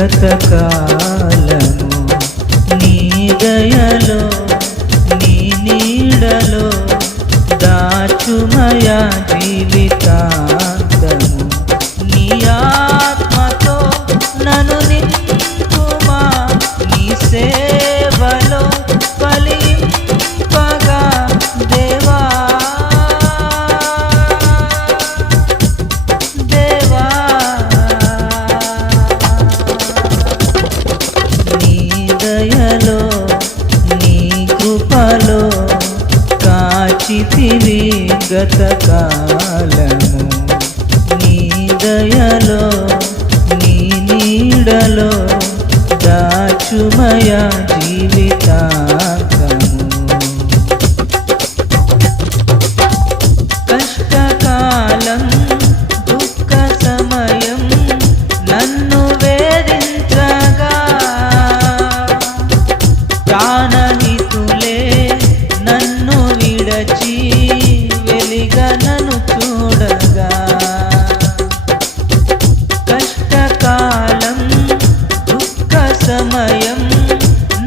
గతకాలము నీ దయలో నీ నీడలో దాచుమయా జీవితాంతము నీ ఆత్మతో నన్ను నింపుమా నీ సేవలో ఫలింపగా దేవా దేవా నీ దయలో నీ కృపలో కాచితివి గతకాలము నీ దయలో నీ నీడలో దాచుమయా జీవితాంతము కష్టకాలం దుఃఖ సమయం నన్ను వేధించగా ప్రాణహితులే నన్ను విడచి వెలిగా నన్ను చూడగా కష్టకాలం దుఃఖ సమయం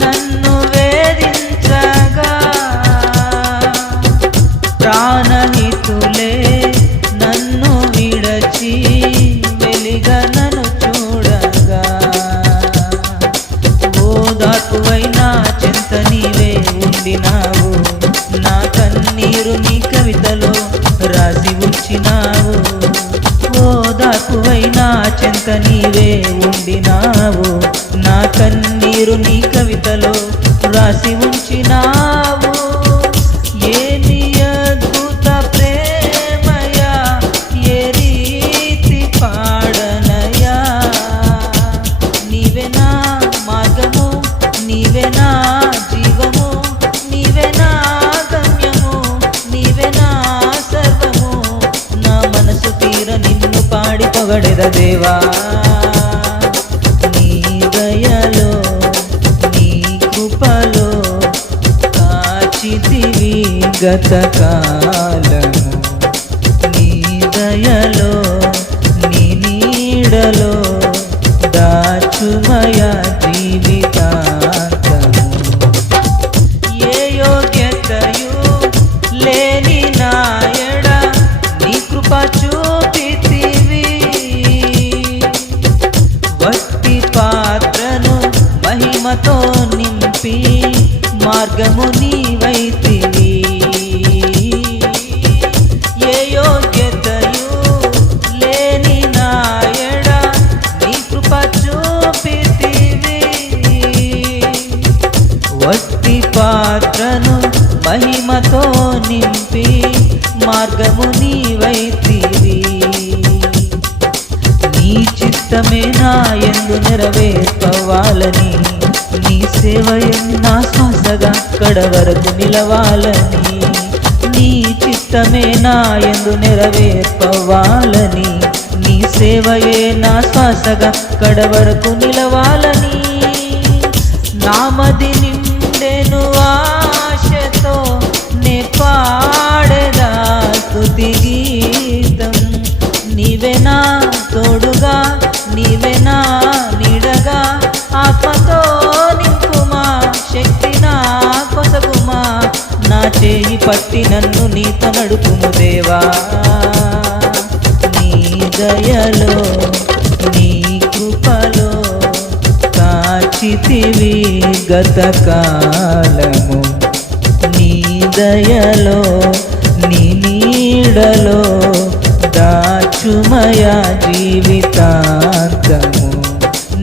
నన్ను వేధించగా ప్రాణహితులే నన్ను విడచి వెలిగా నన్ను చూడగా ఓదార్పువైనా చెంత నీవే ఉండినావు నా కన్నీరు నీ కవితలో రాసి ఉంచినావు ఓదార్పువైనా చెంత నీవే ఉండినావు నా కన్నీరు నీ కవితలో రాసి ఉంచినావు ఏ నీ అద్భుత ప్రేమయా ఏ రీతి పాడనయా నీవే నా మార్గము నీవే నా జీవము నీవే నా గమ్యము నీవే నా సర్వము నా మనసు తీర నిన్ను పాడి పొగడెద దేవా నీ దయలో నీ కృపలో కాచితివి గతకాలము నీ దయలో నీ నీడలో దాచుమయా జీవితాంతము ఏ యోగ్యతయు లేని నాయడ నీ కృప చూపితివి వట్టి పాత్రను మహిమతో నింపి మార్గము నీవైతివి ఏ యోగ్యతయు లేని నాయడ నీ కృప చూపితివి వట్టి పాత్రను మహిమతో నింపి మార్గము నీవైతివి నీ చిత్తమే నా యందు నెరవేర్పవాలని నీ సేవయే నా శ్వాసగా కడవరకు నిలవాలని నీ చిత్తమే నా యందు నెరవేర్పవాలని నీ సేవయే నా శ్వాసగా కడవరకు నిలవాలని నామది నిండెను ఆశతో నే పాడెదా స్తుతి గీతం నీవే నా తోడుగా నీవే నా నీడగా ఆత్మతో నింపుమా శక్తి నా కొసగుమా నా చేయి పట్టి నన్ను నీతో నడుపుము దేవా నీ దయలో నీ కృపలో కాచితివి గతకాలము నీ దయలో నీ నీడలో దాచుమయా జీవితాంతము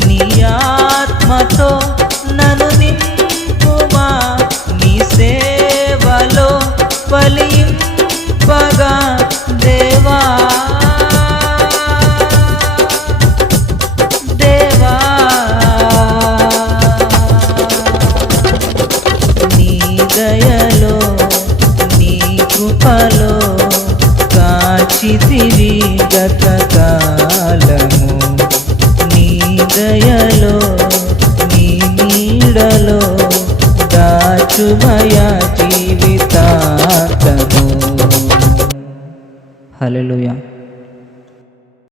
నీ ఆత్మతో నన్ను నింపుమా నీ సేవలో ఫలింపగా దేవా దేవా నీ దయలో నీ కృపలో కాచితివి గతకాలము నీ దయలో నీ నీడలో దాచుమయా జీవితాంతము హల్లెలూయా.